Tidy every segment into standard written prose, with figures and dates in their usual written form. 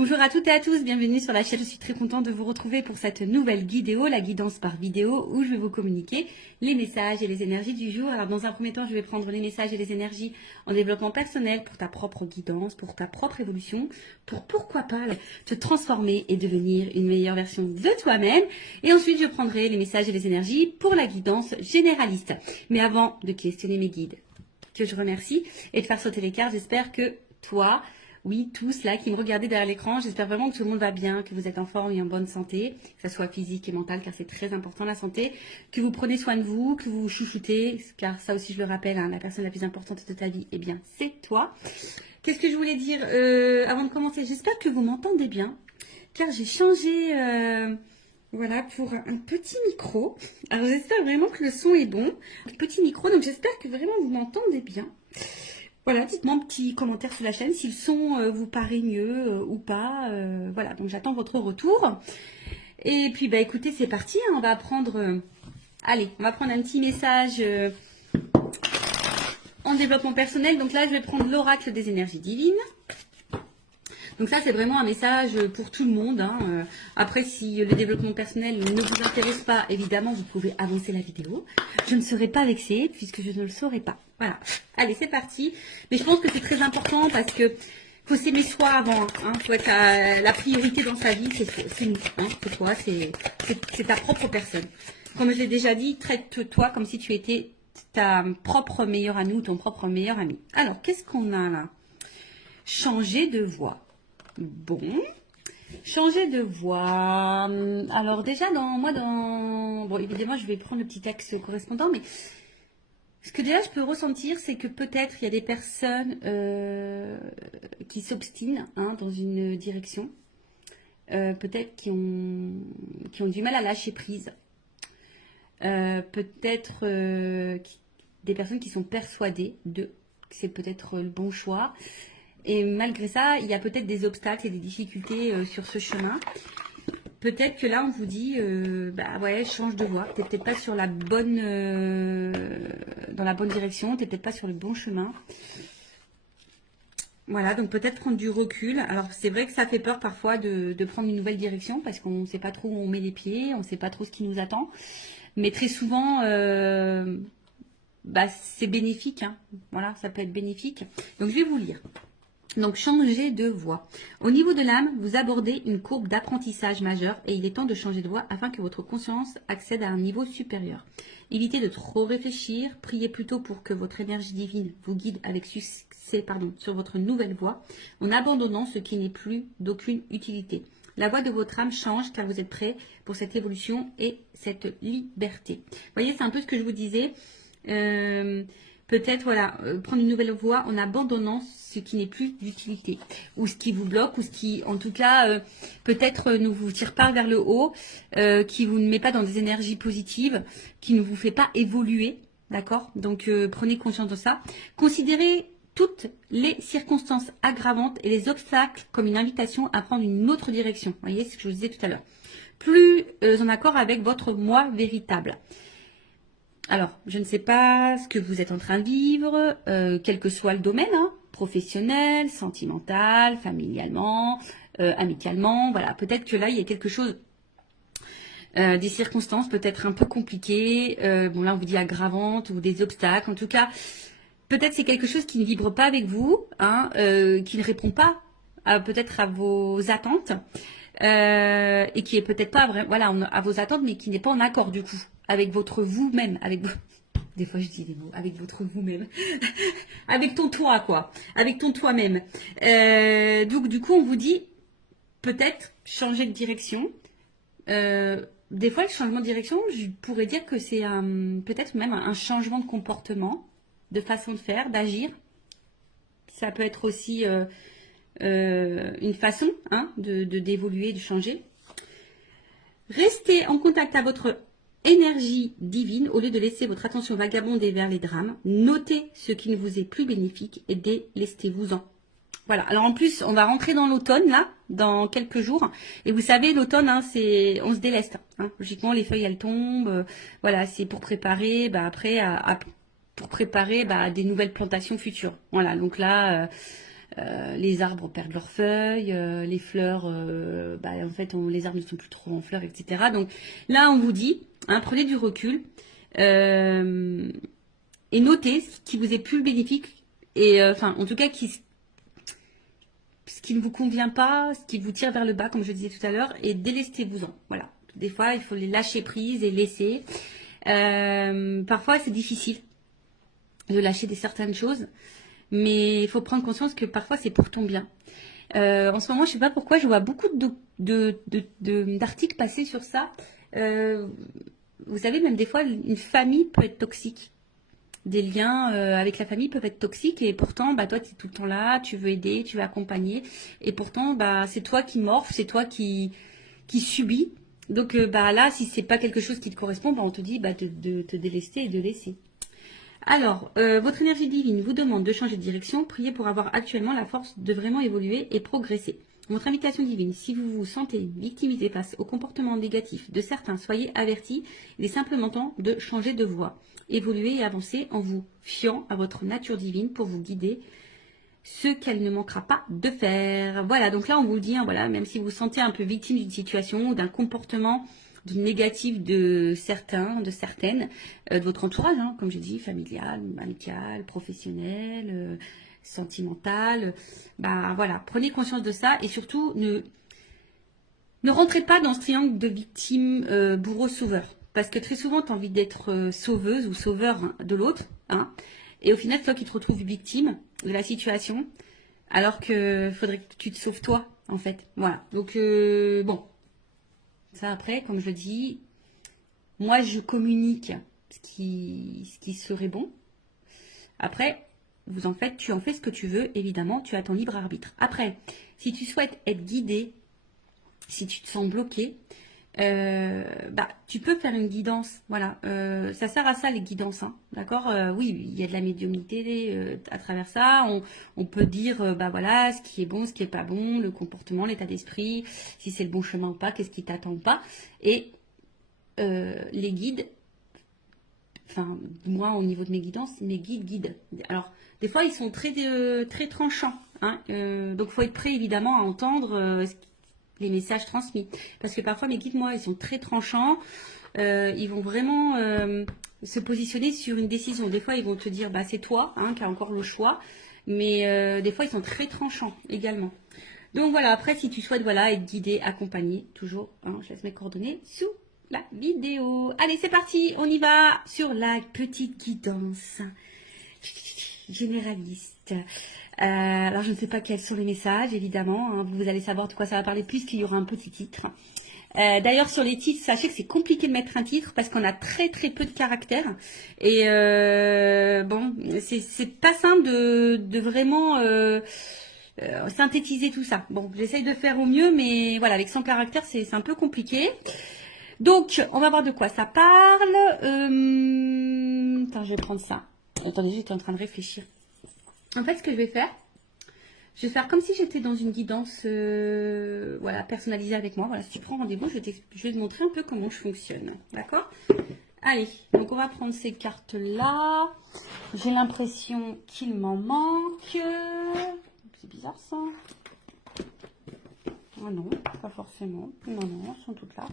Bonjour à toutes et à tous, bienvenue sur la chaîne. Je suis très contente de vous retrouver pour cette nouvelle vidéo, la guidance par vidéo, où je vais vous communiquer les messages et les énergies du jour. Alors dans un premier temps, je vais prendre les messages et les énergies en développement personnel pour ta propre guidance, pour ta propre évolution, pour pourquoi pas te transformer et devenir une meilleure version de toi-même. Et ensuite, je prendrai les messages et les énergies pour la guidance généraliste. Mais avant de questionner mes guides, que je remercie, et de faire sauter les cartes, j'espère que toi, oui, tous là qui me regardez derrière l'écran, j'espère vraiment que tout le monde va bien, que vous êtes en forme et en bonne santé, que ce soit physique et mentale, car c'est très important la santé, que vous prenez soin de vous, que vous vous chouchoutez, car ça aussi je le rappelle, hein, la personne la plus importante de ta vie, eh bien c'est toi. Qu'est-ce que je voulais dire avant de commencer? J'espère que vous m'entendez bien, car j'ai changé voilà, pour un petit micro. Alors j'espère vraiment que le son est bon. Petit micro, donc j'espère que vraiment vous m'entendez bien. Voilà, dites-moi un petit commentaire sur la chaîne si le son vous paraît mieux ou pas. Voilà, donc j'attends votre retour. Et puis, bah écoutez, c'est parti. Hein, on va prendre... allez, on va prendre un petit message en développement personnel. Donc là, je vais prendre l'oracle des énergies divines. Donc ça, c'est vraiment un message pour tout le monde. Hein. Après, si le développement personnel ne vous intéresse pas, évidemment, vous pouvez avancer la vidéo. Je ne serai pas vexée puisque je ne le saurai pas. Voilà. Allez, c'est parti. Mais je pense que c'est très important parce que faut s'aimer soi avant. Hein. Faut être la priorité dans sa vie, c'est nous. Hein. C'est toi, c'est ta propre personne. Comme je l'ai déjà dit, traite-toi comme si tu étais ta propre meilleure amie ou ton propre meilleur ami. Alors, qu'est-ce qu'on a là? Changer de voix. Bon, changer de voix. Alors déjà, bon, évidemment, je vais prendre le petit texte correspondant, mais ce que déjà je peux ressentir, c'est que peut-être il y a des personnes qui s'obstinent hein, dans une direction, peut-être qui ont du mal à lâcher prise, peut-être des personnes qui sont persuadées que c'est peut-être le bon choix. Et malgré ça, il y a peut-être des obstacles et des difficultés sur ce chemin. Peut-être que là, on vous dit, bah ouais, change de voie. Tu n'es peut-être pas sur la bonne, dans la bonne direction. Tu n'es peut-être pas sur le bon chemin. Voilà, donc peut-être prendre du recul. Alors, c'est vrai que ça fait peur parfois de prendre une nouvelle direction parce qu'on ne sait pas trop où on met les pieds, on ne sait pas trop ce qui nous attend. Mais très souvent, bah, c'est bénéfique. Hein. Voilà, ça peut être bénéfique. Donc, je vais vous lire. Donc, changer de voie. Au niveau de l'âme, vous abordez une courbe d'apprentissage majeur et il est temps de changer de voie afin que votre conscience accède à un niveau supérieur. Évitez de trop réfléchir, priez plutôt pour que votre énergie divine vous guide avec succès sur votre nouvelle voie en abandonnant ce qui n'est plus d'aucune utilité. La voie de votre âme change car vous êtes prêt pour cette évolution et cette liberté. Vous voyez, c'est un peu ce que je vous disais. Peut-être, voilà, prendre une nouvelle voie en abandonnant ce qui n'est plus d'utilité. Ou ce qui vous bloque, ou ce qui, en tout cas, peut-être ne vous tire pas vers le haut, qui vous ne met pas dans des énergies positives, qui ne vous fait pas évoluer, d'accord? Donc, prenez conscience de ça. Considérez toutes les circonstances aggravantes et les obstacles comme une invitation à prendre une autre direction. Vous voyez ce que je vous disais tout à l'heure. Plus en accord avec votre moi véritable. Alors, je ne sais pas ce que vous êtes en train de vivre, quel que soit le domaine, hein, professionnel, sentimental, familialement, amicalement, voilà. Peut-être que là, il y a quelque chose, des circonstances peut-être un peu compliquées, bon là on vous dit aggravantes ou des obstacles, en tout cas, peut-être c'est quelque chose qui ne vibre pas avec vous, hein, qui ne répond pas peut-être à vos attentes, et qui est peut-être pas vraiment, voilà, à vos attentes, mais qui n'est pas en accord du coup avec votre vous-même, des fois je dis des mots, avec votre vous-même, avec ton toi quoi, avec ton toi-même. Donc du coup on vous dit peut-être changer de direction. Des fois le changement de direction, je pourrais dire que c'est peut-être même un changement de comportement, de façon de faire, d'agir. Ça peut être aussi une façon hein, d'évoluer, de changer. Restez en contact à votre énergie divine au lieu de laisser votre attention vagabonder vers les drames. Notez ce qui ne vous est plus bénéfique et délestez-vous-en. Voilà, alors en plus, on va rentrer dans l'automne, là, dans quelques jours. Et vous savez, l'automne, hein, on se déleste. Hein. Logiquement, les feuilles, elles tombent. Voilà, c'est pour préparer, après, pour préparer des nouvelles plantations futures. Voilà, donc là, les arbres perdent leurs feuilles, les fleurs, en fait, les arbres ne sont plus trop en fleurs, etc. Donc là, on vous dit, hein, prenez du recul et notez ce qui vous est plus bénéfique et, en tout cas, ce qui ne vous convient pas, ce qui vous tire vers le bas, comme je disais tout à l'heure, et délestez-vous-en. Voilà. Des fois, il faut les lâcher prise et laisser. Parfois, c'est difficile de lâcher certaines choses, mais il faut prendre conscience que parfois, c'est pour ton bien. En ce moment, je ne sais pas pourquoi, je vois beaucoup d'articles passer sur ça. Vous savez, même des fois, une famille peut être toxique. Des liens avec la famille peuvent être toxiques et pourtant, toi, tu es tout le temps là, tu veux aider, tu veux accompagner. Et pourtant, c'est toi qui morphes, c'est toi qui subis. Donc là, si c'est pas quelque chose qui te correspond, on te dit de te délester et de laisser. Alors, votre énergie divine vous demande de changer de direction. Priez pour avoir actuellement la force de vraiment évoluer et progresser. Votre invitation divine, si vous vous sentez victimisé face au comportement négatif de certains, soyez avertis. Il est simplement temps de changer de voie. Évoluer et avancer en vous fiant à votre nature divine pour vous guider ce qu'elle ne manquera pas de faire. Voilà, donc là on vous dit, même si vous vous sentez un peu victime d'une situation ou d'un comportement négatif de certains, de certaines, de votre entourage, comme j'ai dit, familial, amical, professionnel, sentimental, prenez conscience de ça et surtout ne rentrez pas dans ce triangle de victime, bourreau, sauveur. Parce que très souvent, tu as envie d'être sauveuse ou sauveur de l'autre. Et au final, c'est toi qui te retrouves victime de la situation. Alors que faudrait que tu te sauves toi, en fait. Voilà. Donc, ça après, comme je dis, moi, je communique ce qui serait bon. Après, tu en fais ce que tu veux. Évidemment, tu as ton libre arbitre. Après, si tu souhaites être guidé, si tu te sens bloqué, tu peux faire une guidance, voilà. Ça sert à ça les guidances, d'accord. Oui, il y a de la médiumnité à travers ça. On peut dire, ce qui est bon, ce qui est pas bon, le comportement, l'état d'esprit, si c'est le bon chemin ou pas, qu'est-ce qui t'attend ou pas. Et les guides, moi au niveau de mes guidances, mes guides. Alors des fois ils sont très très tranchants, donc faut être prêt évidemment à entendre les messages transmis. Parce que parfois, mes guides, moi, ils sont très tranchants. Ils vont vraiment se positionner sur une décision. Des fois, ils vont te dire, c'est toi qui as encore le choix. Mais des fois, ils sont très tranchants également. Donc voilà, après, si tu souhaites être guidé, accompagné, toujours, je laisse mes coordonnées sous la vidéo. Allez, c'est parti, on y va sur la petite guidance généraliste. Alors, je ne sais pas quels sont les messages, évidemment. Vous allez savoir de quoi ça va parler puisqu'il y aura un petit titre. D'ailleurs, sur les titres, sachez que c'est compliqué de mettre un titre parce qu'on a très très peu de caractères. Et c'est pas simple de vraiment synthétiser tout ça. Bon, j'essaye de faire au mieux, mais voilà, avec 100 caractères, c'est un peu compliqué. Donc, on va voir de quoi ça parle. Attends, je vais prendre ça. Attendez, j'étais en train de réfléchir. En fait, ce que je vais faire comme si j'étais dans une guidance personnalisée avec moi. Voilà, si tu prends rendez-vous, je vais te montrer un peu comment je fonctionne. D'accord? Allez, donc on va prendre ces cartes-là. J'ai l'impression qu'il m'en manque. C'est bizarre ça. Ah non, pas forcément. Non, elles sont toutes là.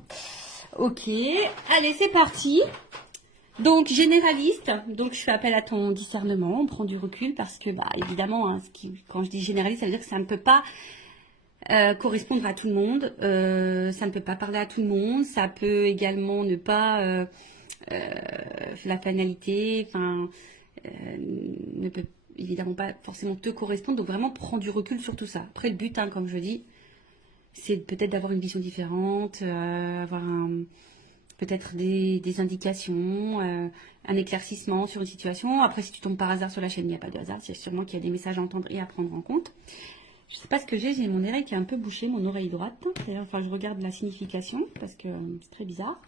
Ok, allez, c'est parti. Donc, généraliste, donc je fais appel à ton discernement, on prend du recul parce que, évidemment, quand je dis généraliste, ça veut dire que ça ne peut pas correspondre à tout le monde, ça ne peut pas parler à tout le monde, ça peut également ne pas, la finalité, ne peut évidemment pas forcément te correspondre, donc vraiment prends du recul sur tout ça. Après, le but, comme je dis, c'est peut-être d'avoir une vision différente, avoir peut-être des indications, un éclaircissement sur une situation. Après, si tu tombes par hasard sur la chaîne, il n'y a pas de hasard. C'est sûrement qu'il y a des messages à entendre et à prendre en compte. Je ne sais pas ce que j'ai mon oreille qui est un peu bouchée, mon oreille droite. D'ailleurs, je regarde la signification parce que c'est très bizarre.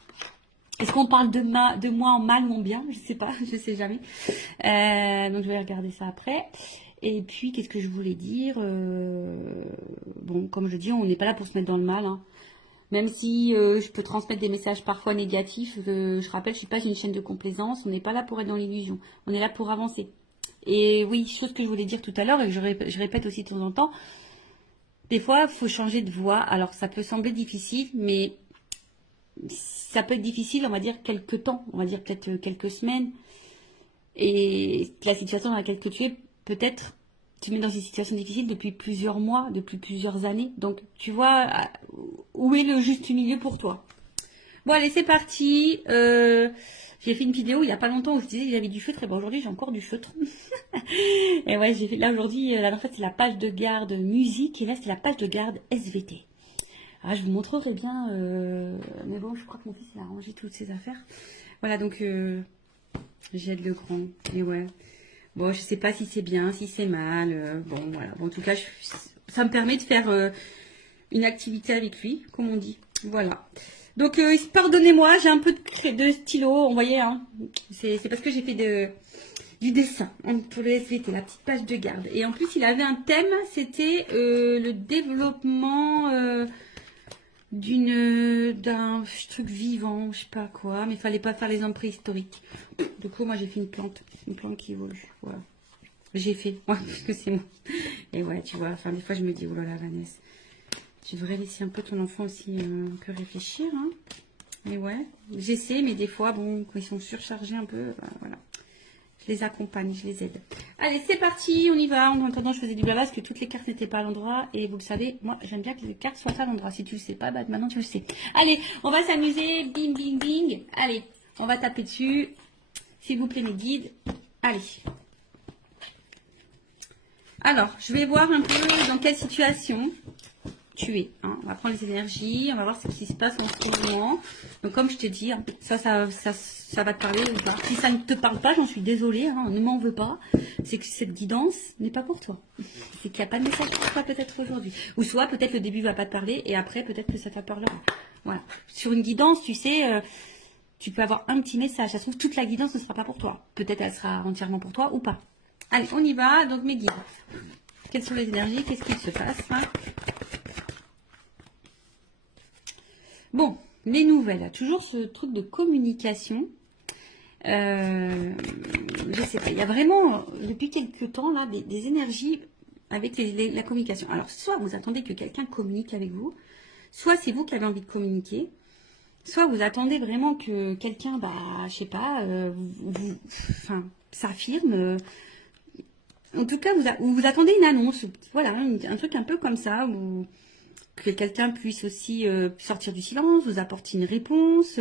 Est-ce qu'on parle de moi en mal ou en bien? Je ne sais pas, je ne sais jamais. Donc, je vais regarder ça après. Et puis, qu'est-ce que je voulais dire? Bon, comme je dis, on n'est pas là pour se mettre dans le mal, Même si je peux transmettre des messages parfois négatifs, je rappelle, je ne suis pas une chaîne de complaisance, on n'est pas là pour être dans l'illusion, on est là pour avancer. Et oui, chose que je voulais dire tout à l'heure et que je répète aussi de temps en temps, des fois, il faut changer de voie. Alors, ça peut sembler difficile, mais ça peut être difficile, on va dire, quelques temps, on va dire peut-être quelques semaines. Et la situation dans laquelle tu es, peut-être, tu mets dans une situation difficile depuis plusieurs mois, depuis plusieurs années. Donc, tu vois, où est le juste milieu pour toi? Bon, allez, c'est parti. J'ai fait une vidéo il n'y a pas longtemps où je disais que j'avais du feutre. Et bon, aujourd'hui, j'ai encore du feutre. Et ouais, j'ai fait là aujourd'hui, là, en fait, c'est la page de garde musique. Et là, c'est la page de garde SVT. Ah, je vous montrerai bien. Mais bon, je crois que mon fils, il a rangé toutes ses affaires. Voilà, donc, j'aide le grand. Et ouais. Bon, je sais pas si c'est bien, si c'est mal. Bon, voilà. Bon, en tout cas, ça me permet de faire une activité avec lui, comme on dit. Voilà. Donc, pardonnez-moi, j'ai un peu de stylo, vous voyez, hein. C'est parce que j'ai fait du dessin pour le SVT, la petite page de garde. Et en plus, il avait un thème, c'était le développement d'un truc vivant, je sais pas quoi, mais il fallait pas faire les hommes préhistoriques. Du coup, moi, j'ai fait une plante qui évolue, voilà. J'ai fait, ouais, parce que c'est moi. Et ouais, tu vois, enfin, des fois, je me dis, oh là là, Vanessa, tu devrais laisser un peu ton enfant aussi un peu réfléchir, hein. Mais ouais, j'essaie, mais des fois, bon, quand ils sont surchargés un peu, bah, voilà. Je les accompagne, je les aide. Allez, c'est parti, on y va. En attendant, je faisais du blabla parce que toutes les cartes n'étaient pas à l'endroit. Et vous le savez, moi, j'aime bien que les cartes soient à l'endroit. Si tu le sais pas, bah, maintenant tu le sais. Allez, on va s'amuser. Bing, bing, bing. Allez, on va taper dessus. S'il vous plaît, mes guides. Allez. Alors, je vais voir un peu dans quelle situation tu es. Hein. On va prendre les énergies, on va voir ce qui se passe en ce moment. Donc, comme je t'ai dit, ça va te parler ou pas. Si ça ne te parle pas, j'en suis désolée, hein, ne m'en veux pas. C'est que cette guidance n'est pas pour toi. C'est qu'il n'y a pas de message pour toi peut-être aujourd'hui. Ou soit peut-être le début va pas te parler et après peut-être que ça te parlera. Voilà. Sur une guidance, tu sais, tu peux avoir un petit message. Ça se trouve, toute la guidance ne sera pas pour toi. Peut-être elle sera entièrement pour toi ou pas. Allez, on y va. Donc mes guides. Quelles sont les énergies? Qu'est-ce qu'il se passe, hein? Bon, les nouvelles, toujours ce truc de communication. Je sais pas, il y a vraiment, depuis quelques temps, là, des énergies avec la communication. Alors, soit vous attendez que quelqu'un communique avec vous, soit c'est vous qui avez envie de communiquer, soit vous attendez vraiment que quelqu'un, bah, je sais pas, s'affirme. En tout cas, vous attendez une annonce, voilà, un truc un peu comme ça, où que quelqu'un puisse aussi sortir du silence, vous apporter une réponse,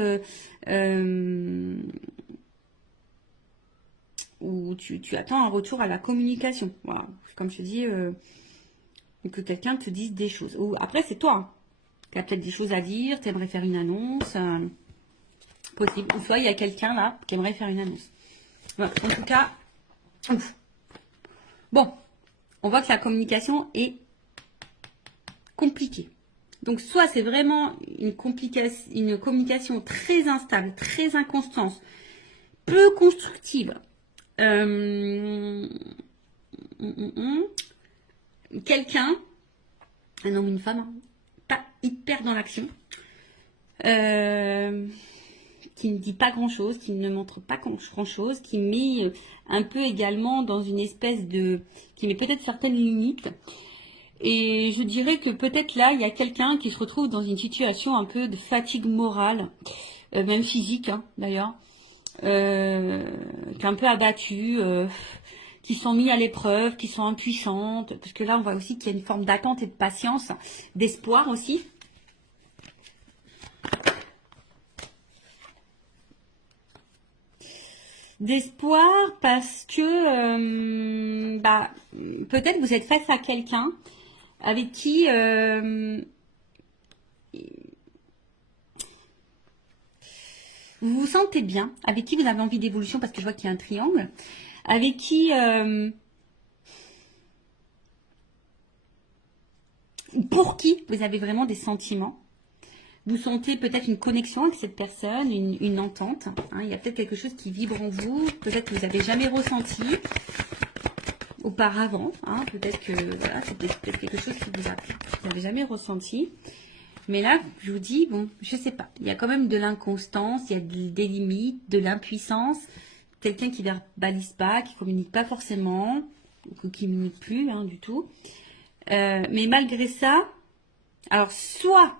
ou tu attends un retour à la communication. Voilà. Comme je te dis, que quelqu'un te dise des choses. Ou après, c'est toi hein, qui as peut-être des choses à dire, tu aimerais faire une annonce, possible. Ou soit il y a quelqu'un là qui aimerait faire une annonce. Voilà. En tout cas, ouf. Bon, on voit que la communication est compliquée. Donc, soit c'est vraiment une communication très instable, très inconstante, peu constructive. Quelqu'un, un homme, une femme, pas hyper dans l'action, qui ne dit pas grand-chose, qui ne montre pas grand-chose, qui met un peu également dans une espèce de... qui met peut-être certaines limites. Et je dirais que peut-être là, il y a quelqu'un qui se retrouve dans une situation un peu de fatigue morale, même physique hein, d'ailleurs, qui est un peu abattue, qui sont mis à l'épreuve, qui sont impuissantes, parce que là on voit aussi qu'il y a une forme d'attente et de patience, d'espoir aussi. D'espoir parce que peut-être vous êtes face à quelqu'un avec qui vous vous sentez bien, avec qui vous avez envie d'évolution, parce que je vois qu'il y a un triangle, avec qui pour qui vous avez vraiment des sentiments. Vous sentez peut-être une connexion avec cette personne, une entente. Hein, il y a peut-être quelque chose qui vibre en vous, peut-être que vous n'avez jamais ressenti auparavant. Hein, peut-être que voilà, c'est peut-être quelque chose que vous n'avez jamais ressenti. Mais là, je vous dis, bon, je sais pas. Il y a quand même de l'inconstance, il y a des limites, de l'impuissance. quelqu'un qui verbalise pas, qui communique pas forcément, ou qui communique plus hein, du tout. Mais malgré ça, alors soit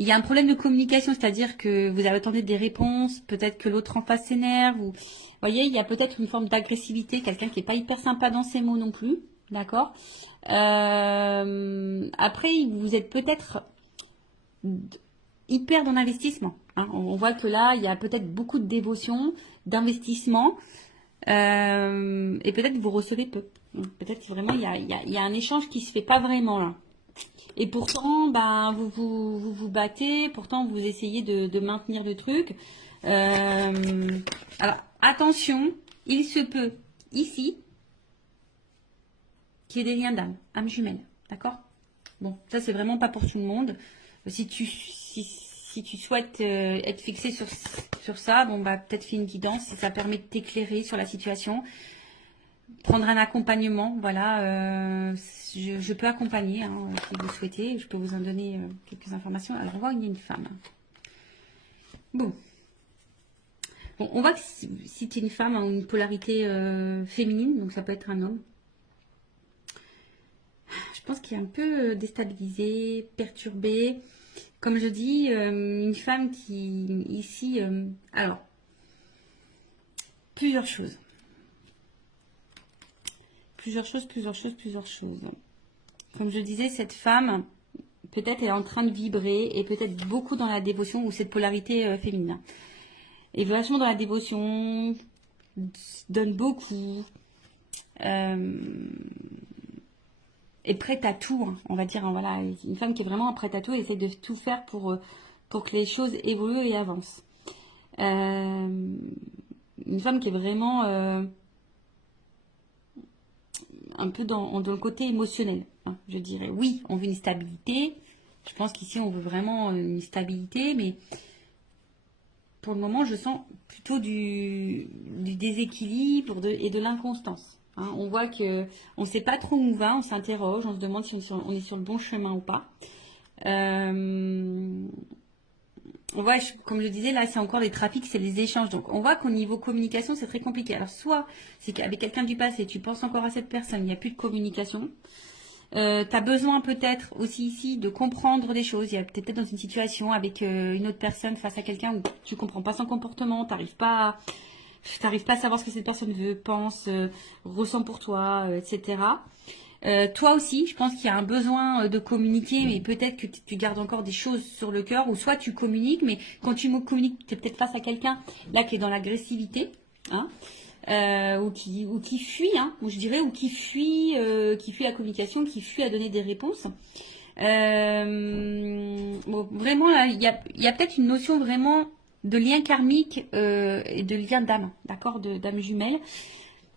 il y a un problème de communication, c'est-à-dire que vous attendez des réponses, peut-être que l'autre en face s'énerve, ou vous voyez, il y a peut-être une forme d'agressivité, quelqu'un qui n'est pas hyper sympa dans ses mots non plus, d'accord. Après, vous êtes peut-être hyper dans l'investissement. Hein. On voit que là, il y a peut-être beaucoup de dévotion, d'investissement, et peut-être que vous recevez peu. Peut-être vraiment, il y a un échange qui se fait pas vraiment là. Et pourtant, ben, vous battez, pourtant vous essayez de maintenir le truc. Alors, attention, il se peut, ici, qu'il y ait des liens d'âme, âme jumelle, d'accord? Bon, ça c'est vraiment pas pour tout le monde. Si tu souhaites être fixé sur ça, bon, bah peut-être fais une guidance, si ça permet de t'éclairer sur la situation. Prendre un accompagnement, voilà, je peux accompagner hein, si vous souhaitez, je peux vous en donner quelques informations. Alors on voit qu'il y a une femme. Bon, on voit que si tu es une femme a une polarité féminine, donc ça peut être un homme. Je pense qu'il est un peu déstabilisé, perturbé. Comme je dis, une femme qui ici, alors plusieurs choses. Plusieurs choses. Comme je disais, cette femme, peut-être est en train de vibrer et peut-être beaucoup dans la dévotion ou cette polarité féminine. Et vachement dans la dévotion, donne beaucoup, est prête à tout, hein, on va dire. Hein, voilà, une femme qui est vraiment prête à tout et essaie de tout faire pour que les choses évoluent et avancent. Une femme qui est vraiment... un peu dans le côté émotionnel, hein, je dirais. Oui, on veut une stabilité. Je pense qu'ici, on veut vraiment une stabilité, mais pour le moment, je sens plutôt du déséquilibre et de l'inconstance. Hein. On voit que on ne sait pas trop où on va, on s'interroge, on se demande si on est sur le bon chemin ou pas. On voit, comme je disais, là, c'est encore les trafics, c'est les échanges. Donc, on voit qu'au niveau communication, c'est très compliqué. Alors, soit c'est qu'avec quelqu'un du passé, tu penses encore à cette personne, il n'y a plus de communication. Tu as besoin peut-être aussi ici de comprendre des choses. Tu es peut-être dans une situation avec une autre personne face à quelqu'un où tu comprends pas son comportement, tu n'arrives pas à savoir ce que cette personne veut, pense, ressent pour toi, etc. Toi aussi, je pense qu'il y a un besoin de communiquer, mais peut-être que tu gardes encore des choses sur le cœur, ou soit tu communiques, mais quand tu communiques, tu es peut-être face à quelqu'un là qui est dans l'agressivité, hein, ou qui fuit, hein, ou je dirais, ou qui fuit la communication, qui fuit à donner des réponses. Bon, vraiment, là, il y a peut-être une notion vraiment de lien karmique et de lien d'âme, d'accord, d'âme jumelle.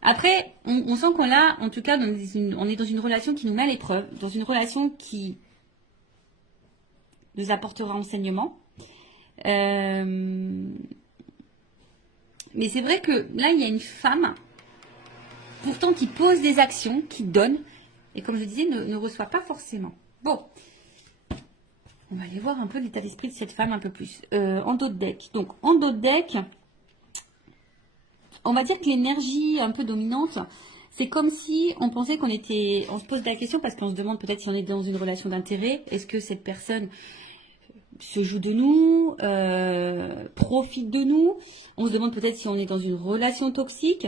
Après, on sent qu'on a, en tout cas, on est dans une relation qui nous met à l'épreuve, dans une relation qui nous apportera enseignement. Mais c'est vrai que là, il y a une femme, pourtant qui pose des actions, qui donne, et comme je disais, ne reçoit pas forcément. Bon, on va aller voir un peu l'état d'esprit de cette femme un peu plus. En dos de deck. Donc, en dos de deck... On va dire que l'énergie un peu dominante, c'est comme si on pensait on se pose la question parce qu'on se demande peut-être si on est dans une relation d'intérêt. Est-ce que cette personne se joue de nous, profite de nous? On se demande peut-être si on est dans une relation toxique.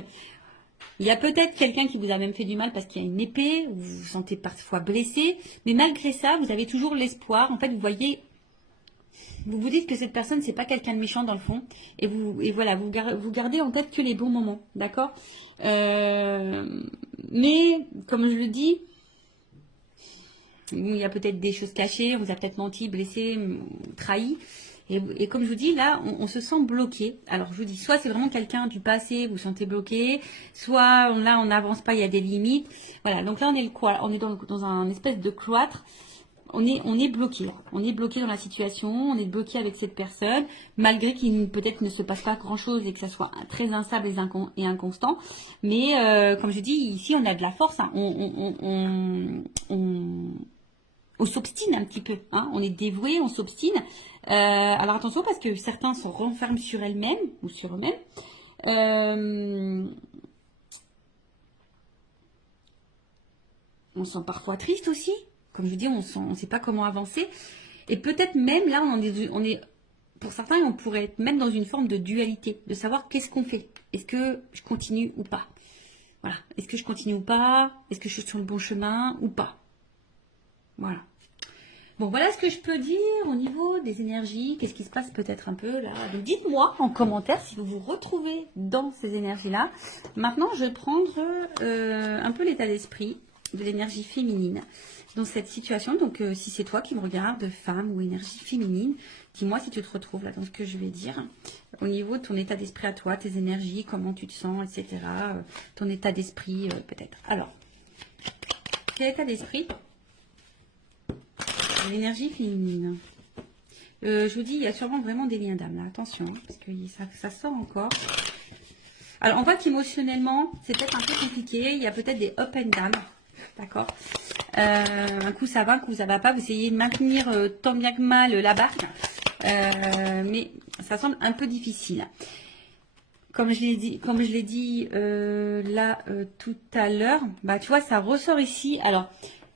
Il y a peut-être quelqu'un qui vous a même fait du mal parce qu'il y a une épée, vous vous sentez parfois blessé. Mais malgré ça, vous avez toujours l'espoir. En fait, vous voyez... Vous vous dites que cette personne, c'est pas quelqu'un de méchant dans le fond. Et voilà, vous gardez en tête que les bons moments. D'accord. Mais, comme je le dis, il y a peut-être des choses cachées. On vous a peut-être menti, blessé, trahi. Et comme je vous dis, là, on se sent bloqué. Alors, je vous dis, soit c'est vraiment quelqu'un du passé, vous vous sentez bloqué. Soit, là, on n'avance pas, il y a des limites. Voilà, donc là, on est dans un espèce de cloître. On est bloqué. On est bloqué dans la situation, on est bloqué avec cette personne, malgré qu'il peut-être ne se passe pas grand-chose et que ça soit très instable et inconstant. Mais comme je dis, ici, on a de la force. Hein. On s'obstine un petit peu. Hein. On est dévoué, on s'obstine. Alors attention, parce que certains se renferment sur elles-mêmes ou sur eux-mêmes. Euh, on se sent parfois triste aussi. Comme je dis, on ne sait pas comment avancer. Et peut-être même là, on est, pour certains, on pourrait être même dans une forme de dualité, de savoir qu'est-ce qu'on fait. Est-ce que je continue ou pas? Voilà. Est-ce que je continue ou pas? Est-ce que je suis sur le bon chemin ou pas? Voilà. Bon, voilà ce que je peux dire au niveau des énergies. Qu'est-ce qui se passe peut-être un peu là? Donc dites-moi en commentaire si vous vous retrouvez dans ces énergies-là. Maintenant, je vais prendre un peu l'état d'esprit de l'énergie féminine dans cette situation. Donc si c'est toi qui me regardes, femme ou énergie féminine, dis-moi si tu te retrouves là dans ce que je vais dire. Au niveau de ton état d'esprit à toi, tes énergies, comment tu te sens, etc. Ton état d'esprit peut-être. Alors, quel état d'esprit? L'énergie féminine. Je vous dis, il y a sûrement vraiment des liens d'âme là. Attention, hein, parce que ça sort encore. Alors, on voit qu'émotionnellement, c'est peut-être un peu compliqué. Il y a peut-être des up and down. D'accord. Un coup ça va, un coup ça va pas. Vous essayez de maintenir tant bien que mal la barque. Mais ça semble un peu difficile. Comme je l'ai dit là tout à l'heure, bah tu vois, ça ressort ici. Alors,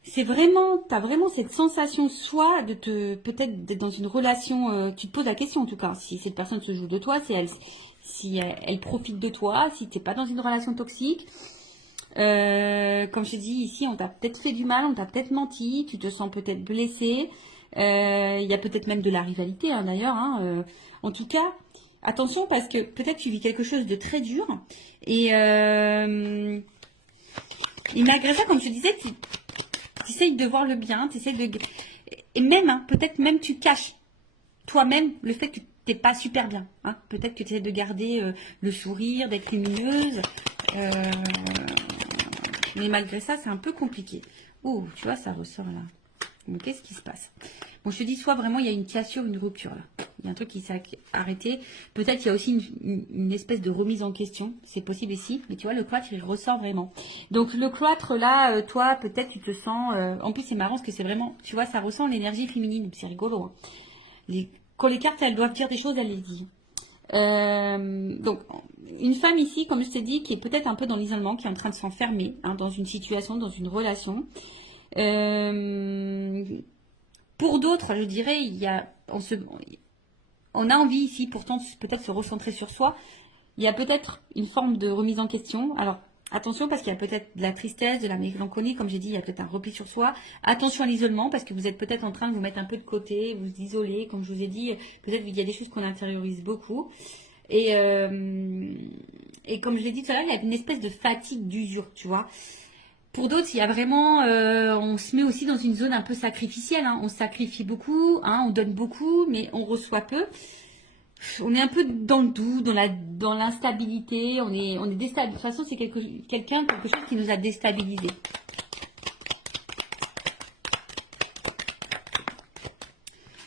c'est vraiment, tu as vraiment cette sensation soit de peut-être d'être dans une relation, tu te poses la question en tout cas, si cette personne se joue de toi, si elle profite de toi, si tu n'es pas dans une relation toxique. Comme je te dis ici, on t'a peut-être fait du mal, on t'a peut-être menti, tu te sens peut-être blessé. Il y a peut-être même de la rivalité hein, d'ailleurs. Hein, en tout cas, attention parce que peut-être tu vis quelque chose de très dur. Et malgré ça, comme je te disais, tu essayes de voir le bien, tu essayes de... Et même, hein, peut-être même tu caches toi-même le fait que tu n'es pas super bien. Hein. Peut-être que tu essaies de garder le sourire, d'être lumineuse. Mais malgré ça, c'est un peu compliqué. Oh, tu vois, ça ressort là. Donc, qu'est-ce qui se passe? Bon, je te dis, soit vraiment, il y a une cassure, une rupture là. Il y a un truc qui s'est arrêté. Peut-être il y a aussi une espèce de remise en question. C'est possible ici. Mais tu vois, le cloître, il ressort vraiment. Donc, le cloître là, toi, peut-être tu te sens... en plus, c'est marrant parce que c'est vraiment... Tu vois, ça ressent l'énergie féminine. C'est rigolo. Hein. Quand les cartes, elles doivent dire des choses, elles les disent. Donc, une femme ici, comme je t'ai dit, qui est peut-être un peu dans l'isolement, qui est en train de s'enfermer hein, dans une situation, dans une relation. Pour d'autres, je dirais, on a envie ici, pourtant, peut-être se recentrer sur soi. Il y a peut-être une forme de remise en question. Alors, attention, parce qu'il y a peut-être de la tristesse, de la mélancolie, comme j'ai dit, il y a peut-être un repli sur soi. Attention à l'isolement, parce que vous êtes peut-être en train de vous mettre un peu de côté, vous isoler, comme je vous ai dit. Peut-être qu'il y a des choses qu'on intériorise beaucoup. Et comme je l'ai dit tout à l'heure, il y a une espèce de fatigue, d'usure, tu vois. Pour d'autres, il y a vraiment, on se met aussi dans une zone un peu sacrificielle. Hein. On sacrifie beaucoup, hein, on donne beaucoup, mais on reçoit peu. On est un peu dans le doux, dans l'instabilité. On est déstabilisé. De toute façon, c'est quelque chose qui nous a déstabilisés.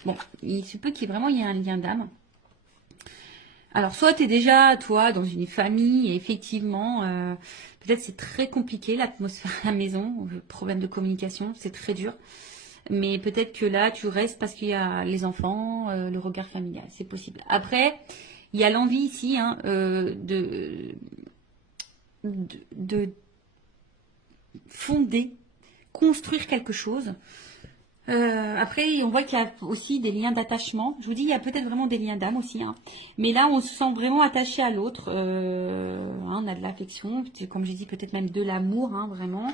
Bon, il se peut qu'il y ait vraiment un lien d'âme. Alors, soit tu es déjà, toi, dans une famille, et effectivement, peut-être c'est très compliqué, l'atmosphère à la maison, problème de communication, c'est très dur. Mais peut-être que là, tu restes parce qu'il y a les enfants, le regard familial, c'est possible. Après, il y a l'envie ici hein, de fonder, construire quelque chose. Après, on voit qu'il y a aussi des liens d'attachement. Je vous dis, il y a peut-être vraiment des liens d'âme aussi. Hein. Mais là, on se sent vraiment attaché à l'autre. Hein, on a de l'affection, comme j'ai dit, peut-être même de l'amour, hein, vraiment.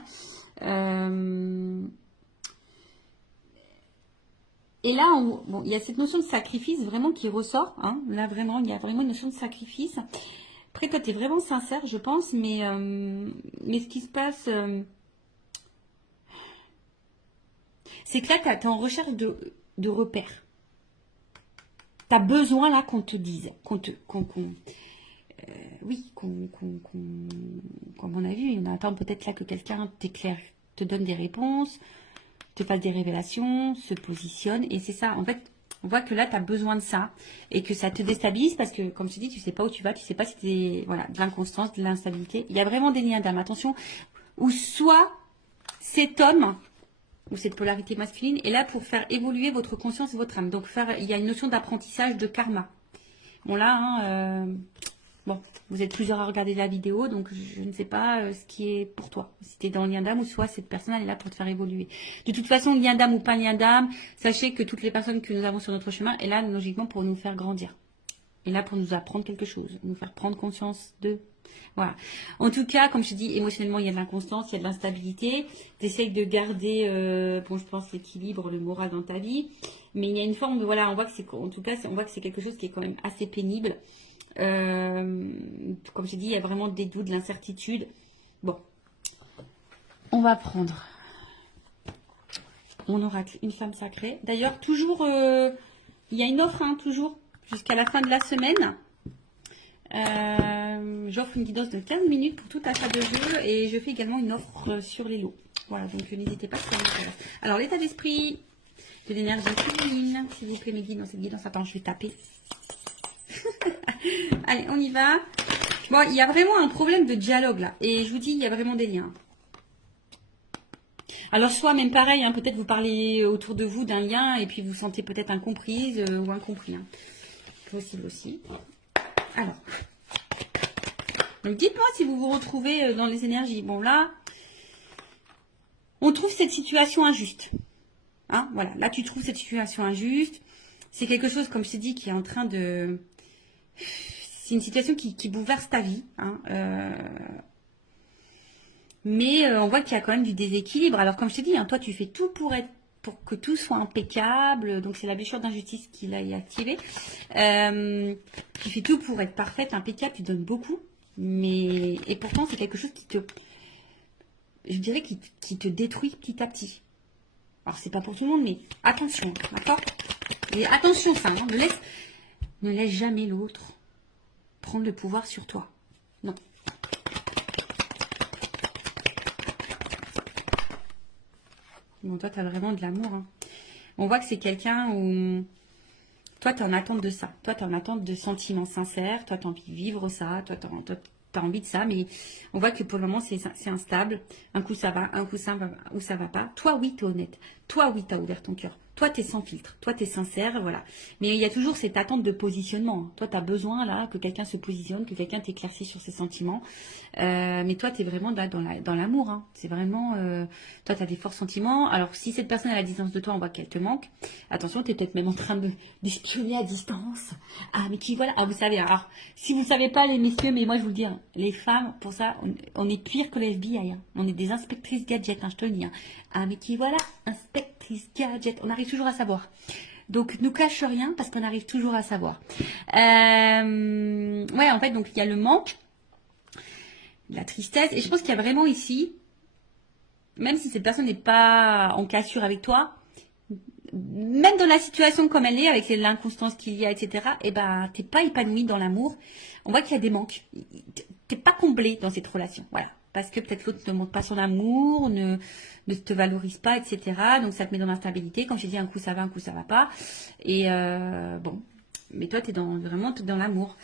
Et là, bon, il y a cette notion de sacrifice vraiment qui ressort. Hein. Là, vraiment, il y a vraiment une notion de sacrifice. Après, toi, tu es vraiment sincère, je pense. Mais ce qui se passe... c'est que là, tu es en recherche de repères. Tu as besoin là qu'on te dise, oui, comme on a vu, on attend peut-être là que quelqu'un t'éclaire, te donne des réponses, te fasse des révélations, se positionne. Et c'est ça, en fait, on voit que là, tu as besoin de ça et que ça te déstabilise parce que, comme je te dis, tu sais pas où tu vas, tu sais pas si tu voilà, de l'inconstance, de l'instabilité. Il y a vraiment des liens d'âme, attention, ou soit cet homme ou cette polarité masculine est là pour faire évoluer votre conscience et votre âme. Donc, il y a une notion d'apprentissage de karma. Bon, là, hein, Bon, vous êtes plusieurs à regarder la vidéo, donc je ne sais pas ce qui est pour toi. Si tu es dans le lien d'âme ou soit cette personne, elle est là pour te faire évoluer. De toute façon, lien d'âme ou pas lien d'âme, sachez que toutes les personnes que nous avons sur notre chemin est là, logiquement, pour nous faire grandir. Et là, pour nous apprendre quelque chose, nous faire prendre conscience de... Voilà. En tout cas, comme je dis, émotionnellement, il y a de l'inconstance, il y a de l'instabilité. Tu essayes de garder, bon, je pense, l'équilibre, le moral dans ta vie. Mais il y a une forme de... Voilà, on voit que c'est... En tout cas, on voit que c'est quelque chose qui est quand même assez pénible. Comme je dis, il y a vraiment des doutes, de l'incertitude. Bon, on va prendre mon oracle, une femme sacrée. D'ailleurs, toujours, il y a une offre, hein, toujours, jusqu'à la fin de la semaine. J'offre une guidance de 15 minutes pour tout achat de jeu et je fais également une offre sur les lots. Voilà, donc n'hésitez pas si ça vous intéresse. Alors, l'état d'esprit de l'énergie féminine, s'il vous plaît, mes guides, dans cette guidance. Attends, je vais taper. Allez, on y va. Bon, il y a vraiment un problème de dialogue là. Et je vous dis, il y a vraiment des liens. Alors, soit même pareil, hein, peut-être vous parlez autour de vous d'un lien et puis vous sentez peut-être incomprise ou incompris. Hein. Possible aussi. Alors, donc dites-moi si vous vous retrouvez dans les énergies. Bon, là, on trouve cette situation injuste. Hein, voilà, là, tu trouves cette situation injuste. C'est quelque chose, comme je t'ai dit, qui est en train de... C'est une situation qui bouleverse ta vie. Hein, mais on voit qu'il y a quand même du déséquilibre. Alors, comme je t'ai dit, hein, toi, tu fais tout pour que tout soit impeccable. Donc, c'est la blessure d'injustice qui l'a activée. Tu fais tout pour être parfaite, impeccable. Tu donnes beaucoup. Et pourtant, c'est quelque chose je dirais, qui te détruit petit à petit. Alors, c'est pas pour tout le monde, mais attention, d'accord? Et attention, ça, hein, ne laisse jamais l'autre prendre le pouvoir sur toi. Non. Bon, toi, tu as vraiment de l'amour. Hein. On voit que c'est quelqu'un où... Toi, tu es en attente de ça. Toi, tu es en attente de sentiments sincères. Toi, tu as envie de vivre ça. Toi, tu as envie de ça. Mais on voit que pour le moment, c'est instable. Un coup, ça va. Un coup, ça va ou ça va pas. Toi, oui, tu es honnête. Toi, oui, tu as ouvert ton cœur. Toi, tu es sans filtre. Toi, tu es sincère. Voilà. Mais il y a toujours cette attente de positionnement. Hein. Toi, tu as besoin là que quelqu'un se positionne, que quelqu'un t'éclaircisse sur ses sentiments. Mais toi, tu es vraiment là dans l'amour. Hein. C'est vraiment... toi, tu as des forts sentiments. Alors, si cette personne est à la distance de toi, on voit qu'elle te manque. Attention, tu es peut-être même en train d'espionner à distance. Ah, mais qui voilà. Ah, vous savez. Alors, si vous ne savez pas, les messieurs, mais moi, je vous le dis, hein, les femmes, pour ça, on est pire que les FBI. Hein. On est des inspectrices gadgets, hein, je te le dis. Hein. Ah, mais qui voilà, inspectrice gadget. On arrive toujours à savoir. Donc, nous cache rien parce qu'on arrive toujours à savoir. Ouais, en fait, donc, il y a le manque, la tristesse. Et je pense qu'il y a vraiment ici, même si cette personne n'est pas en cassure avec toi, même dans la situation comme elle est, avec l'inconstance qu'il y a, etc., eh ben, t'es pas épanoui dans l'amour. On voit qu'il y a des manques. T'es pas comblé dans cette relation. Voilà. Parce que peut-être l'autre ne montre pas son amour, ne te valorise pas, etc. Donc ça te met dans l'instabilité. Quand je dis un coup ça va, un coup ça va pas. Et bon. Mais toi, t'es vraiment dans l'amour.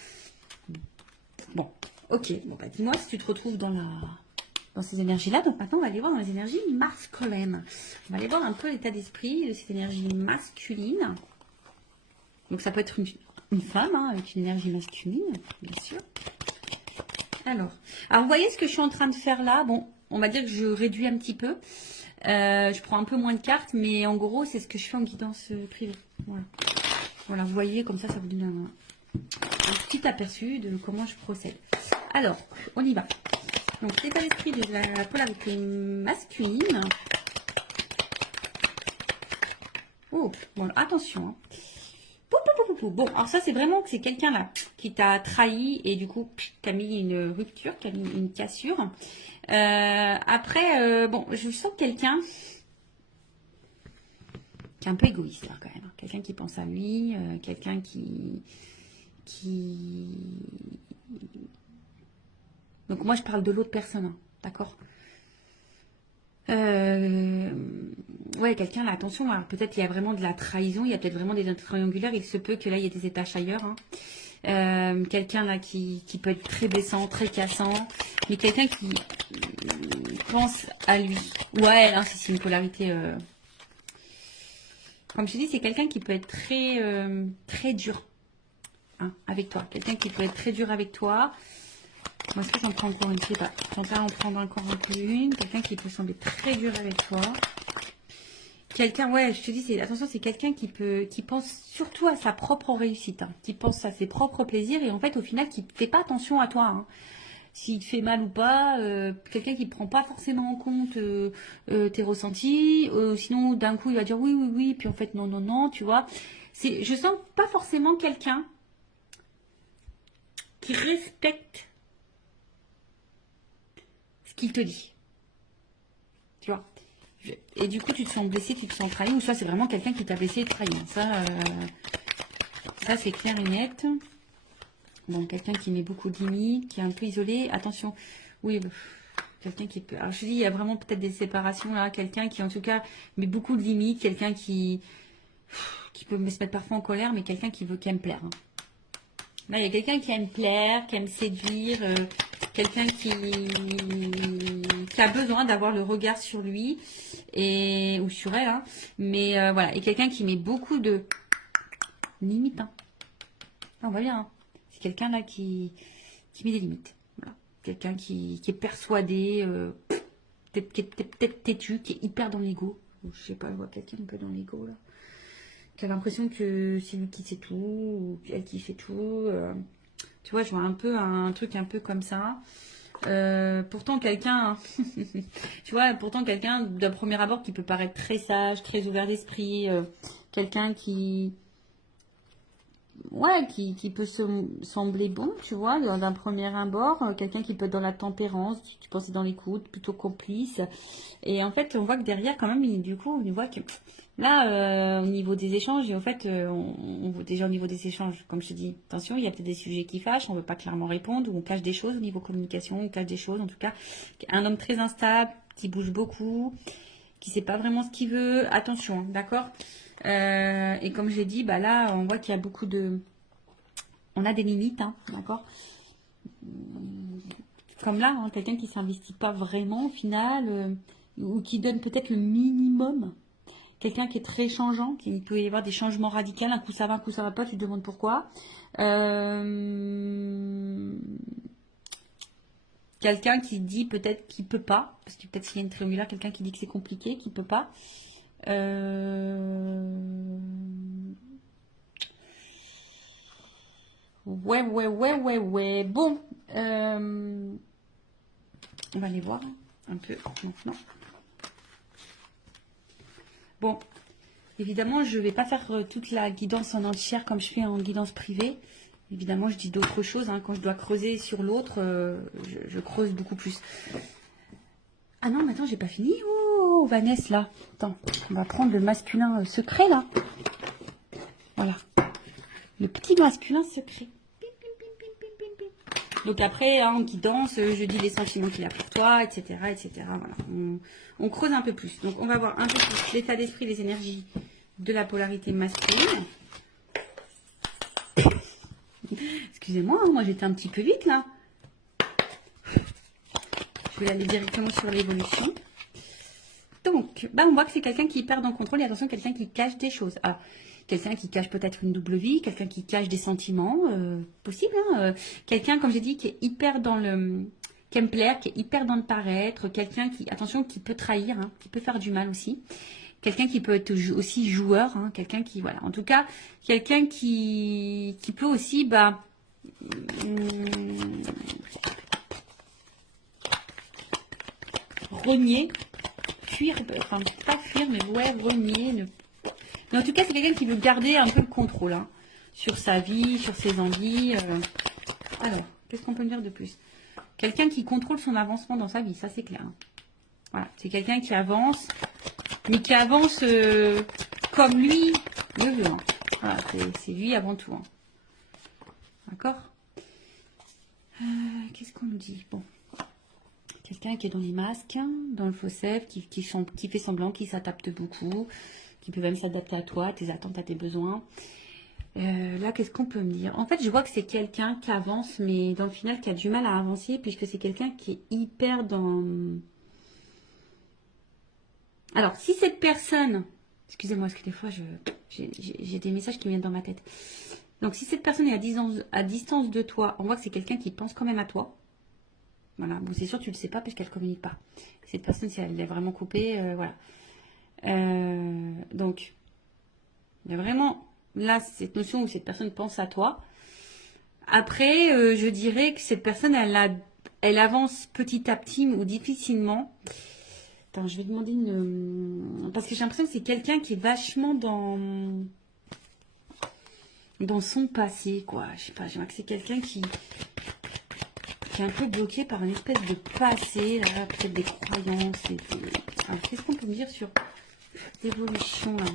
Bon. Ok. Bon, bah dis-moi si tu te retrouves dans ces énergies-là. Donc maintenant, on va aller voir dans les énergies masculines. On va aller voir un peu l'état d'esprit de cette énergie masculine. Donc ça peut être une femme hein, avec une énergie masculine, bien sûr. Alors, vous voyez ce que je suis en train de faire là? Bon, on va dire que je réduis un petit peu. Je prends un peu moins de cartes, mais en gros, c'est ce que je fais en guidance privée. Voilà. Voilà, vous voyez, comme ça vous donne un petit aperçu de comment je procède. Alors, on y va. Donc, l'état d'esprit de la polarité masculine. Oh, bon, attention. Hein. Bon, alors ça, c'est vraiment que c'est quelqu'un là qui t'a trahi et du coup, qui a mis une rupture, qui a mis une cassure. Après, bon, je sens quelqu'un qui est un peu égoïste là, quand même. Quelqu'un qui pense à lui, quelqu'un qui... Donc moi, je parle de l'autre personne, hein, d'accord? Ouais, quelqu'un là, attention, peut-être il y a vraiment de la trahison, il y a peut-être vraiment des notes triangulaires, il se peut que là il y ait des étages ailleurs. Hein. Quelqu'un là qui peut être très blessant, très cassant, mais quelqu'un qui pense à lui. Ouais, là c'est une polarité. Comme je dis, c'est quelqu'un qui peut être très dur. hein, avec toi. Quelqu'un qui peut être très dur avec toi. Moi, est-ce que j'en prends encore une? Je sais pas. J'en vais en prendre encore un peu une. Quelqu'un qui peut sembler très dur avec toi. Quelqu'un, ouais, je te dis, attention, c'est quelqu'un qui pense surtout à sa propre réussite, hein, qui pense à ses propres plaisirs et en fait, au final, qui ne fait pas attention à toi, hein. S'il te fait mal ou pas, quelqu'un qui ne prend pas forcément en compte tes ressentis, sinon d'un coup il va dire oui, oui, oui, puis en fait non, non, non, tu vois. Je sens pas forcément quelqu'un qui respecte ce qu'il te dit, tu vois. Et du coup tu te sens blessé, tu te sens trahi, ou soit c'est vraiment quelqu'un qui t'a blessé et trahi. Ça c'est clair et net. Bon, quelqu'un qui met beaucoup de limites, qui est un peu isolé, attention, oui, quelqu'un qui peut... Alors je dis, il y a vraiment peut-être des séparations là, quelqu'un qui en tout cas met beaucoup de limites, quelqu'un qui peut se mettre parfois en colère, mais quelqu'un qui aime plaire, hein. Là, il y a quelqu'un qui aime plaire, qui aime séduire, quelqu'un qui a besoin d'avoir le regard sur lui, ou sur elle, hein. Mais voilà, et quelqu'un qui met beaucoup de limites, hein. On voit bien, hein. C'est quelqu'un là qui met des limites. Voilà. Quelqu'un qui est persuadé, qui est peut-être têtu, qui est hyper dans l'ego. Je sais pas, je vois quelqu'un un peu dans l'ego là. Qui a l'impression que c'est lui qui sait tout, ou elle qui fait tout. Tu vois, je vois un peu un truc un peu comme ça. Pourtant quelqu'un, tu vois, pourtant quelqu'un d'un premier abord qui peut paraître très sage, très ouvert d'esprit, quelqu'un ouais, qui peut sembler bon, tu vois, d'un premier abord, quelqu'un qui peut être dans la tempérance, qui pense être dans l'écoute, plutôt complice. Et en fait, on voit que derrière, quand même, du coup, on voit que là, au niveau des échanges, et en fait, on voit déjà au niveau des échanges, comme je te dis, attention, il y a peut-être des sujets qui fâchent, on ne veut pas clairement répondre, ou on cache des choses au niveau communication, on cache des choses, en tout cas, un homme très instable, qui bouge beaucoup, qui ne sait pas vraiment ce qu'il veut, attention, hein, d'accord. Et comme j'ai dit, bah là, on voit qu'il y a beaucoup de... On a des limites, hein, d'accord. Comme là, hein, quelqu'un qui ne s'investit pas vraiment au final, ou qui donne peut-être le minimum. Quelqu'un qui est très changeant, qui peut y avoir des changements radicaux, un coup ça va, un coup ça va pas, tu te demandes pourquoi. Quelqu'un qui dit peut-être qu'il peut pas, parce que peut-être s'il y a une triangulaire, quelqu'un qui dit que c'est compliqué, qu'il peut pas. Ouais. Bon, on va aller voir un peu maintenant. Bon, évidemment, je ne vais pas faire toute la guidance en entière comme je fais en guidance privée. Évidemment, je dis d'autres choses, hein. Quand je dois creuser sur l'autre, je creuse beaucoup plus. Ah non, mais attends, j'ai pas fini. Oh, Vanessa, là. Attends, on va prendre le masculin secret, là. Voilà. Le petit masculin secret. Donc après, hein, en guidance, je dis les sentiments qu'il a pour toi, etc. etc. Voilà. On creuse un peu plus. Donc on va voir un peu plus l'état d'esprit, les énergies de la polarité masculine. Excusez-moi, hein, moi j'étais un petit peu vite là. Je vais aller directement sur l'évolution. Donc, bah, on voit que c'est quelqu'un qui perd en contrôle et attention, quelqu'un qui cache des choses. Alors, quelqu'un qui cache peut-être une double vie, quelqu'un qui cache des sentiments, possible, hein, quelqu'un, comme j'ai dit, qui est hyper dans le... qui aime plaire, qui est hyper dans le paraître, quelqu'un qui, attention, qui peut trahir, hein, qui peut faire du mal aussi. Quelqu'un qui peut être aussi joueur, hein, quelqu'un qui, voilà, en tout cas, quelqu'un qui peut aussi, bah... renier, fuir, enfin pas fuir, mais ouais, renier. Mais en tout cas, c'est quelqu'un qui veut garder un peu le contrôle, hein, sur sa vie, sur ses envies. Alors, qu'est-ce qu'on peut me dire de plus? Quelqu'un qui contrôle son avancement dans sa vie, ça c'est clair, hein. Voilà, c'est quelqu'un qui avance, mais qui avance comme lui le veut, hein. Voilà, c'est lui avant tout, hein. D'accord. Qu'est-ce qu'on nous dit? Bon. Quelqu'un qui est dans les masques, dans le faux self, qui fait semblant, qui s'adapte beaucoup, qui peut même s'adapter à toi, à tes attentes, à tes besoins. Là, qu'est-ce qu'on peut me dire? En fait, je vois que c'est quelqu'un qui avance, mais dans le final, qui a du mal à avancer, puisque c'est quelqu'un qui est hyper dans... Alors, si cette personne... Excusez-moi, parce que des fois, j'ai des messages qui viennent dans ma tête. Donc, si cette personne est à distance de toi, on voit que c'est quelqu'un qui pense quand même à toi. Voilà. Bon, c'est sûr, tu ne le sais pas parce qu'elle ne communique pas. Cette personne, si elle est vraiment coupée, voilà. Donc, il y a vraiment là cette notion où cette personne pense à toi. Après, je dirais que cette personne, elle avance petit à petit ou difficilement. Attends, je vais demander une... Parce que j'ai l'impression que c'est quelqu'un qui est vachement dans son passé, quoi. Je sais pas, j'ai l'impression que c'est quelqu'un qui est un peu bloqué par une espèce de passé, là, peut-être des croyances. Alors, qu'est-ce qu'on peut me dire sur l'évolution, là?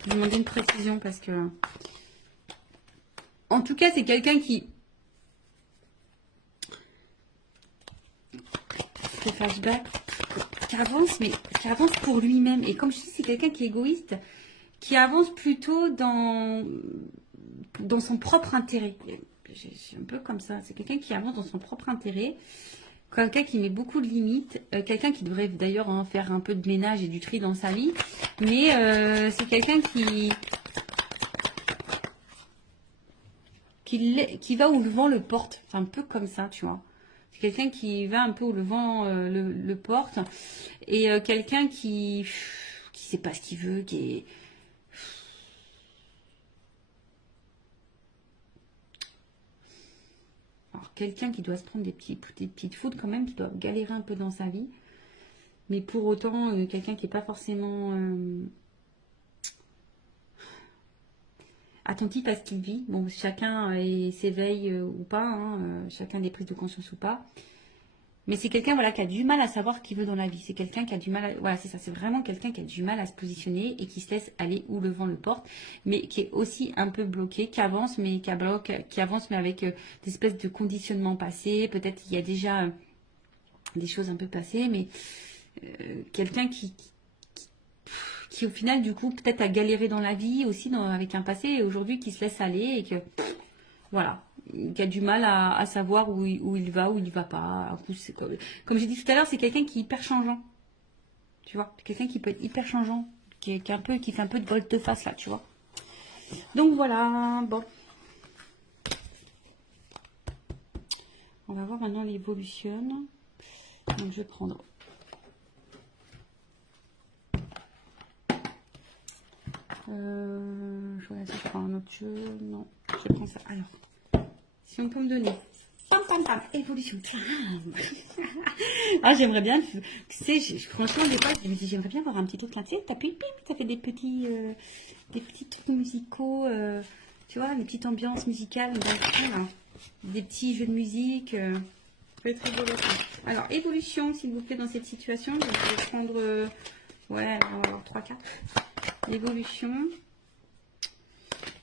Je vais demander une précision parce que... En tout cas, c'est quelqu'un qui... Ce flashback, qui avance, mais qui avance pour lui-même. Et comme je dis, c'est quelqu'un qui est égoïste, qui avance plutôt dans son propre intérêt. Je suis un peu comme ça. C'est quelqu'un qui avance dans son propre intérêt. Quelqu'un qui met beaucoup de limites. Quelqu'un qui devrait d'ailleurs faire un peu de ménage et du tri dans sa vie. Mais c'est quelqu'un qui va où le vent le porte. C'est un peu comme ça, tu vois. C'est quelqu'un qui va un peu où le vent le porte. Et quelqu'un qui sait pas ce qu'il veut, qui est... Alors, quelqu'un qui doit se prendre des petites fautes quand même, qui doit galérer un peu dans sa vie. Mais pour autant, quelqu'un qui n'est pas forcément attentif à ce qu'il vit. Bon, chacun s'éveille ou pas, hein, chacun a des prises de conscience ou pas. Mais c'est quelqu'un voilà, qui a du mal à savoir ce qu'il veut dans la vie. C'est quelqu'un qui a du mal à... Voilà, c'est ça. C'est vraiment quelqu'un qui a du mal à se positionner et qui se laisse aller où le vent le porte. Mais qui est aussi un peu bloqué, qui avance, mais qui avance, mais avec des espèces de conditionnements passés. Peut-être qu'il y a déjà des choses un peu passées, mais quelqu'un qui au final, du coup, peut-être a galéré dans la vie aussi avec un passé et aujourd'hui qui se laisse aller et que... Voilà, qui a du mal à savoir où il va, où il ne va pas. Comme j'ai dit tout à l'heure, c'est quelqu'un qui est hyper changeant. Tu vois, quelqu'un qui peut être hyper changeant, qui fait un peu de volte-face là, tu vois. Donc voilà, bon. On va voir maintenant l'évolution. Donc je vais prendre. Je vois si je prends un autre jeu. Non, je prends ça. Alors, si on peut me donner. Évolution. Ah, j'aimerais bien. Tu sais, franchement, des fois, je me dis, j'aimerais bien avoir un petit truc là. Tu sais, t'appuies, pim, ça fait des petits trucs musicaux. Tu vois, une petite ambiance musicale. Voilà. Des petits jeux de musique. Ça peut être rigolo. Alors, évolution, s'il vous plaît, dans cette situation. Donc, je vais prendre. Ouais, on va avoir 3 cartes. L'évolution.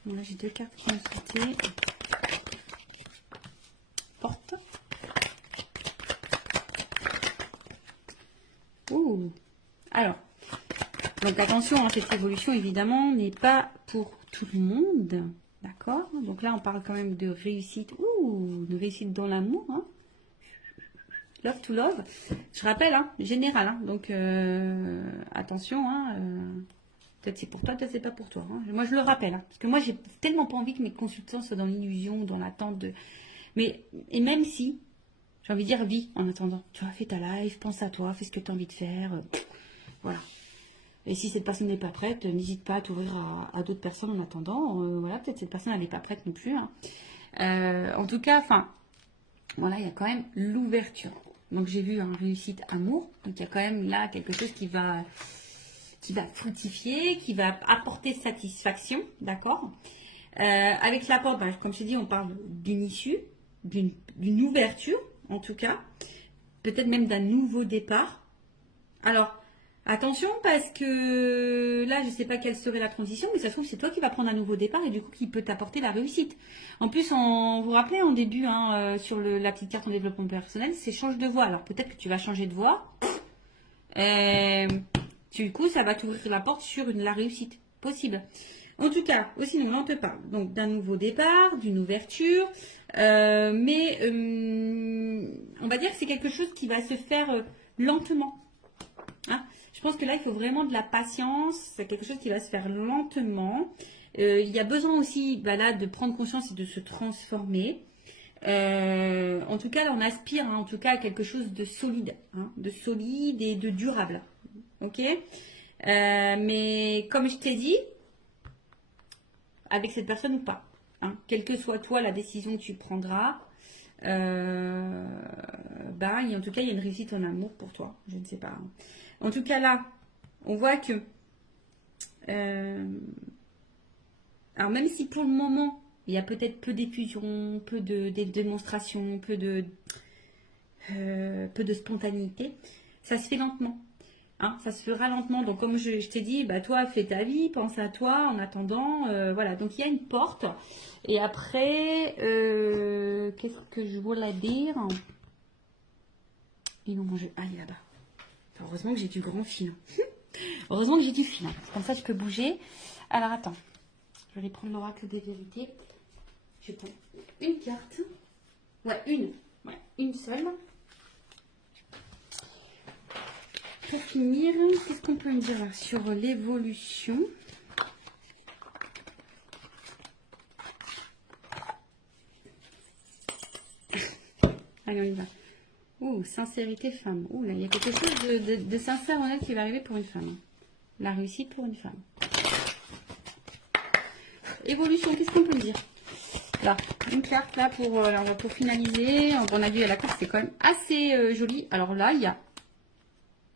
Bon, là, j'ai 2 cartes qui m'ont sauté. Porte. Ouh. Alors, donc attention, hein, cette évolution, évidemment, n'est pas pour tout le monde. D'accord? Donc là, on parle quand même de réussite. Ouh, de réussite dans l'amour. Hein. Love to love. Je rappelle, hein, général. Hein, donc, attention. Hein, peut-être c'est pour toi, peut-être c'est pas pour toi. Hein. Moi, je le rappelle. Hein, parce que moi, j'ai tellement pas envie que mes consultants soient dans l'illusion, dans l'attente de... Mais, et même si, j'ai envie de dire, vis en attendant. Tu vois, fais ta live, pense à toi, fais ce que tu as envie de faire. Voilà. Et si cette personne n'est pas prête, n'hésite pas à t'ouvrir à d'autres personnes en attendant. Voilà, peut-être cette personne n'est pas prête non plus. Hein. En tout cas, enfin, voilà, il y a quand même l'ouverture. Donc j'ai vu un réussite amour. Donc il y a quand même là quelque chose qui va fructifier, qui va apporter satisfaction, d'accord. Avec la porte, comme je te dis, on parle d'une issue, d'une ouverture, en tout cas, peut-être même d'un nouveau départ. Alors, attention parce que là, je ne sais pas quelle serait la transition, mais ça se trouve, c'est toi qui vas prendre un nouveau départ et du coup, qui peut t'apporter la réussite. En plus, vous vous rappelez en début, hein, sur la petite carte en développement personnel, c'est change de voie. Alors, peut-être que tu vas changer de voie. Du coup, ça va t'ouvrir la porte sur la réussite possible. En tout cas, aussi, nous, on te parle donc d'un nouveau départ, d'une ouverture, mais on va dire que c'est quelque chose qui va se faire lentement. Hein. Je pense que là, il faut vraiment de la patience. C'est quelque chose qui va se faire lentement. Il y a besoin aussi bah là, de prendre conscience et de se transformer. En tout cas, là, on aspire en tout cas à quelque chose de solide, de solide et de durable. Ok. Mais comme je t'ai dit, avec cette personne ou pas, quelle que soit toi la décision que tu prendras, en tout cas, il y a une réussite en amour pour toi. Je ne sais pas. En tout cas, là, on voit que alors même si pour le moment, il y a peut-être peu d'effusion, peu de démonstration, peu de spontanéité, ça se fait lentement. Ça se fera lentement. Donc comme je t'ai dit, bah, toi, fais ta vie, pense à toi en attendant. Voilà, donc il y a une porte. Et après, qu'est-ce que je voulais dire? Ils vont manger. Ah, il est là-bas. Heureusement que j'ai du grand fil. Heureusement que j'ai du fil. Comme ça, je peux bouger. Alors, attends. Je vais prendre l'oracle des vérités. Je prends une carte. Ouais, une seule. Pour finir, qu'est-ce qu'on peut me dire là sur l'évolution? Allez, on y va. Oh, sincérité femme. Oh là, il y a quelque chose de sincère, honnête qui va arriver pour une femme. La réussite pour une femme. Évolution, qu'est-ce qu'on peut me dire? Là, une carte là pour finaliser. On a vu à la carte, c'est quand même assez joli. Alors là, il y a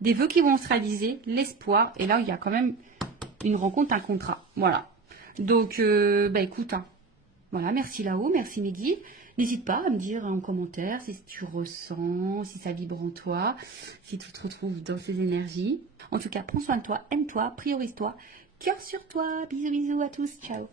des vœux qui vont se réaliser, l'espoir. Et là, il y a quand même une rencontre, un contrat. Voilà. Donc, écoute, voilà, merci là-haut, merci Mehdi. N'hésite pas à me dire en commentaire si tu ressens, si ça vibre en toi, si tu te retrouves dans ces énergies. En tout cas, prends soin de toi, aime-toi, priorise-toi, cœur sur toi. Bisous, bisous à tous, ciao.